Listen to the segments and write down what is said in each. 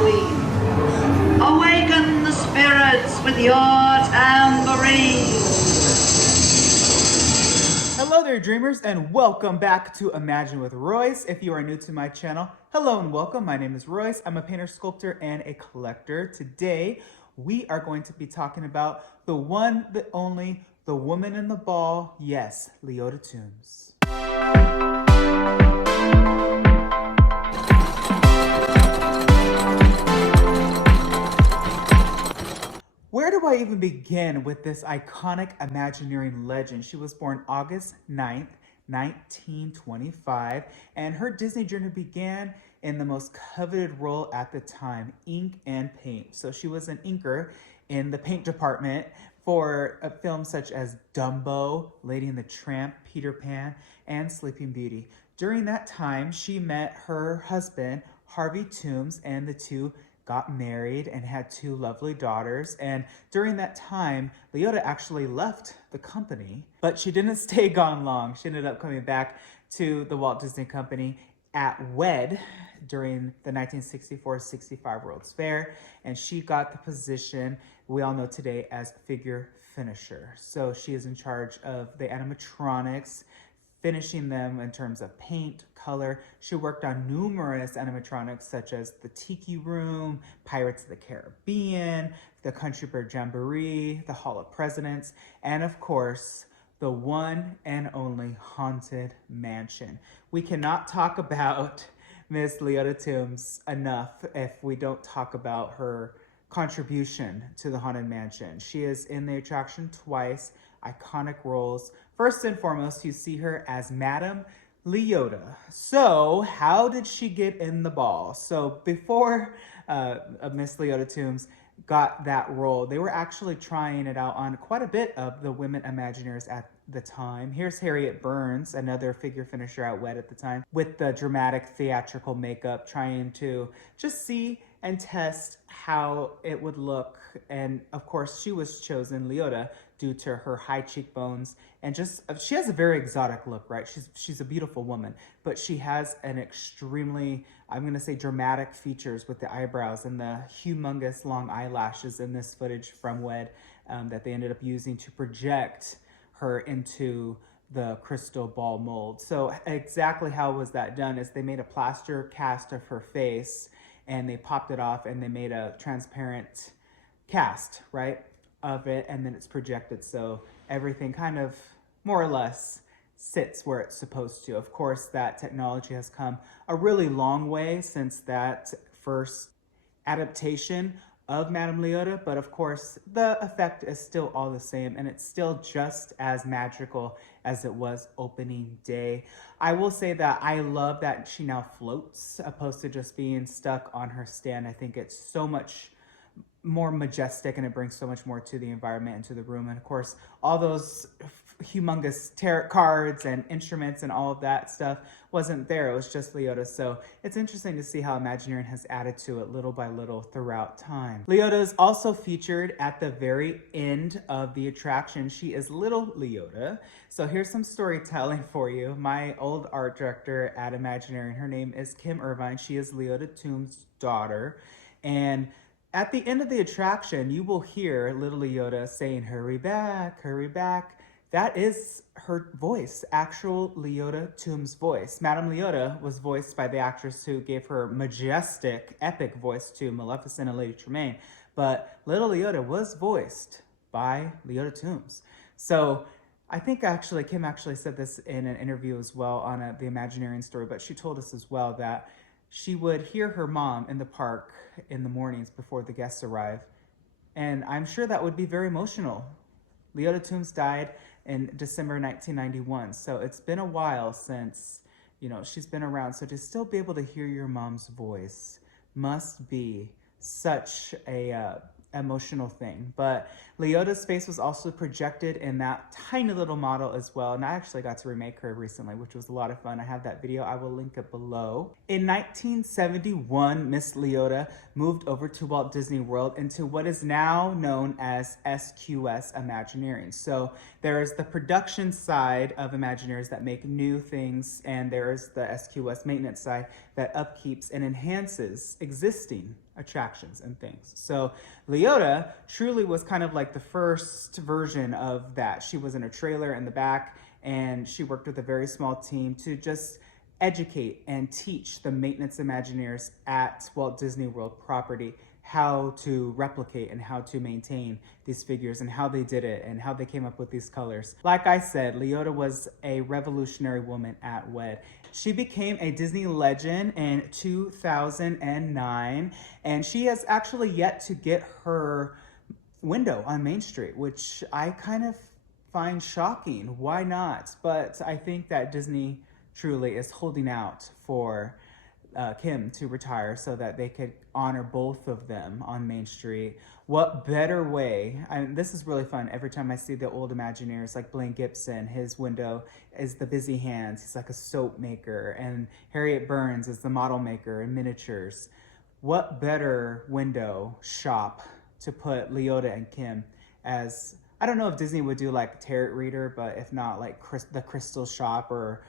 Halloween. Awaken the spirits with your tambourine. Hello there, dreamers, and welcome back to Imagine with Royce. If you are new to my channel, hello and welcome. My name is Royce. I'm a painter, sculptor, and a collector. Today, we are going to be talking about the one, the only, the woman in the ball. Yes, Leota Tombs. Where do I even begin with this iconic Imagineering legend? She was born August 9th, 1925, and her Disney journey began in the most coveted role at the time, ink and paint. So she was an inker in the paint department for films such as Dumbo, Lady and the Tramp, Peter Pan, and Sleeping Beauty. During that time, she met her husband, Harvey Tombs, and the two got married and had two lovely daughters. And during that time, Leota actually left the company, but she didn't stay gone long. She ended up coming back to the Walt Disney Company at WED during the 1964-65 World's Fair, and she got the position we all know today as figure finisher. So she is in charge of the animatronics, finishing them in terms of paint, color. She worked on numerous animatronics such as the Tiki Room, Pirates of the Caribbean, the Country Bird Jamboree, the Hall of Presidents, and of course, the one and only Haunted Mansion. We cannot talk about Miss Leota Tombs enough if we don't talk about her contribution to the Haunted Mansion. She is in the attraction twice, iconic roles. First and foremost, you see her as Madame Leota. So how did she get in the ball? So before Miss Leota Tombs got that role, they were actually trying it out on quite a bit of the women Imagineers at the time. Here's Harriet Burns, another figure finisher at WED at the time, with the dramatic theatrical makeup, trying to just see and test how it would look. And of course, she was chosen, Leota, due to her high cheekbones and just, she has a very exotic look, right? She's a beautiful woman, but she has an extremely, I'm gonna say, dramatic features with the eyebrows and the humongous long eyelashes in this footage from WED that they ended up using to project her into the crystal ball mold. So exactly how was that done is they made a plaster cast of her face and they popped it off and they made a transparent cast, right, of it, and then it's projected so everything kind of more or less sits where it's supposed to. Of course, that technology has come a really long way since that first adaptation of Madame Leota, but of course the effect is still all the same and it's still just as magical as it was opening day. I will say that I love that she now floats opposed to just being stuck on her stand. I think it's so much more majestic and it brings so much more to the environment and to the room. And of course, all those humongous tarot cards and instruments and all of that stuff wasn't there. It was just Leota. So it's interesting to see how Imagineering has added to it little by little throughout time. Leota is also featured at the very end of the attraction. She is little Leota. So here's some storytelling for you. My old art director at Imagineering, her name is Kim Irvine. She is Leota Tombs' daughter. And at the end of the attraction, you will hear little Leota saying, "Hurry back, hurry back." That is her voice, actual Leota Tombs' voice. Madame Leota was voiced by the actress who gave her majestic, epic voice to Maleficent and Lady Tremaine, but little Leota was voiced by Leota Tombs. So I think actually Kim actually said this in an interview as well on the Imagineering story, but she told us as well that she would hear her mom in the park in the mornings before the guests arrive. And I'm sure that would be very emotional. Leota Tombs died in December 1991. So it's been a while since, she's been around. So to still be able to hear your mom's voice must be such a emotional thing. But Leota's face was also projected in that tiny little model as well. And I actually got to remake her recently, which was a lot of fun. I have that video. I will link it below. In 1971, Miss Leota moved over to Walt Disney World into what is now known as SQS Imagineering. So there is the production side of Imagineers that make new things, and there is the SQS maintenance side that upkeeps and enhances existing attractions and things. So Leota truly was kind of like the first version of that. She was in a trailer in the back, and she worked with a very small team to just educate and teach the maintenance Imagineers at Walt Disney World property how to replicate and how to maintain these figures and how they did it and how they came up with these colors. Like I said, Leota was a revolutionary woman at WED. She became a Disney legend in 2009, and she has actually yet to get her window on Main Street, which I kind of find shocking. Why not? But I think that Disney truly is holding out for Kim to retire so that they could honor both of them on Main Street. What better way? This is really fun. Every time I see the old Imagineers, like Blaine Gibson, his window is the busy hands. He's like a soap maker. And Harriet Burns is the model maker in miniatures. What better window shop to put Leota and Kim as, I don't know if Disney would do like Tarot Reader, but if not, like the Crystal Shop or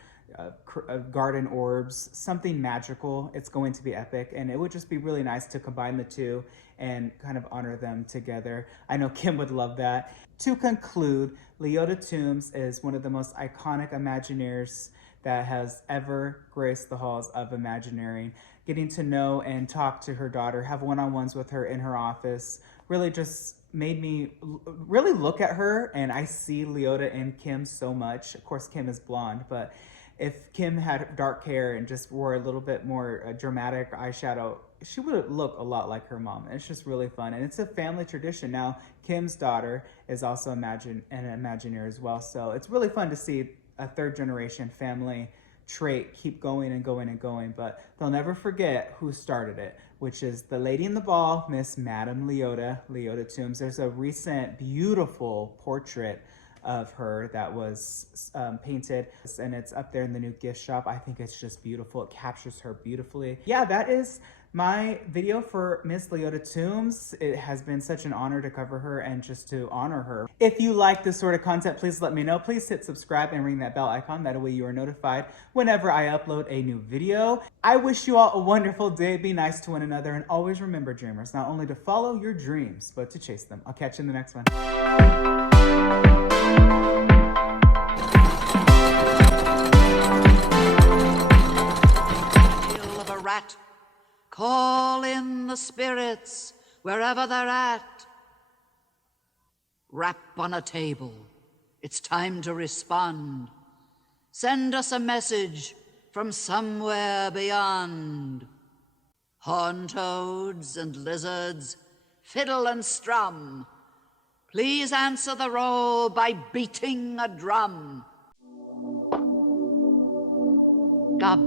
Garden Orbs, something magical. It's going to be epic, and it would just be really nice to combine the two and kind of honor them together. I know Kim would love that. To conclude, Leota Tombs is one of the most iconic Imagineers that has ever graced the halls of Imagineering. Getting to know and talk to her daughter, have one-on-ones with her in her office, really just made me really look at her, and I see Leota in Kim so much. Of course, Kim is blonde, but if Kim had dark hair and just wore a little bit more dramatic eyeshadow, she would look a lot like her mom. It's just really fun, and it's a family tradition. Now, Kim's daughter is also an Imagineer as well, so it's really fun to see a third generation family trait keep going and going and going, but they'll never forget who started it, which is the lady in the ball, Miss Madame Leota Tombs. There's a recent beautiful portrait of her that was painted, and it's up there in the new gift shop. I think it's just beautiful. It captures her beautifully. Yeah, that is my video for Miss Leota Tombs. It has been such an honor to cover her and just to honor her. If you like this sort of content, please let me know. Please hit subscribe and ring that bell icon. That way you are notified whenever I upload a new video. I wish you all a wonderful day. Be nice to one another, and always remember, dreamers, not only to follow your dreams, but to chase them. I'll catch you in the next one. Of a rat, call in the spirits wherever they're at. Rap on a table, it's time to respond. Send us a message from somewhere beyond. Horn toads and lizards, fiddle and strum. Please answer the roll by beating a drum. Gob.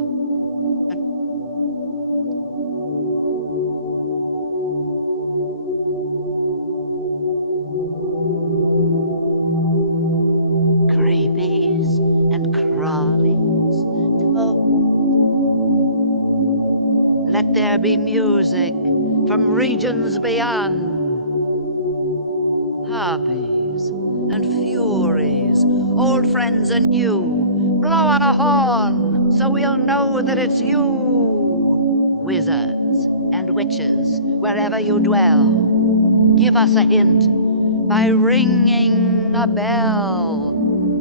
Creepies and crawlies, let there be music from regions beyond. Harpies and furies, old friends and new, blow on a horn so we'll know that it's you. Wizards and witches, wherever you dwell, give us a hint by ringing a bell.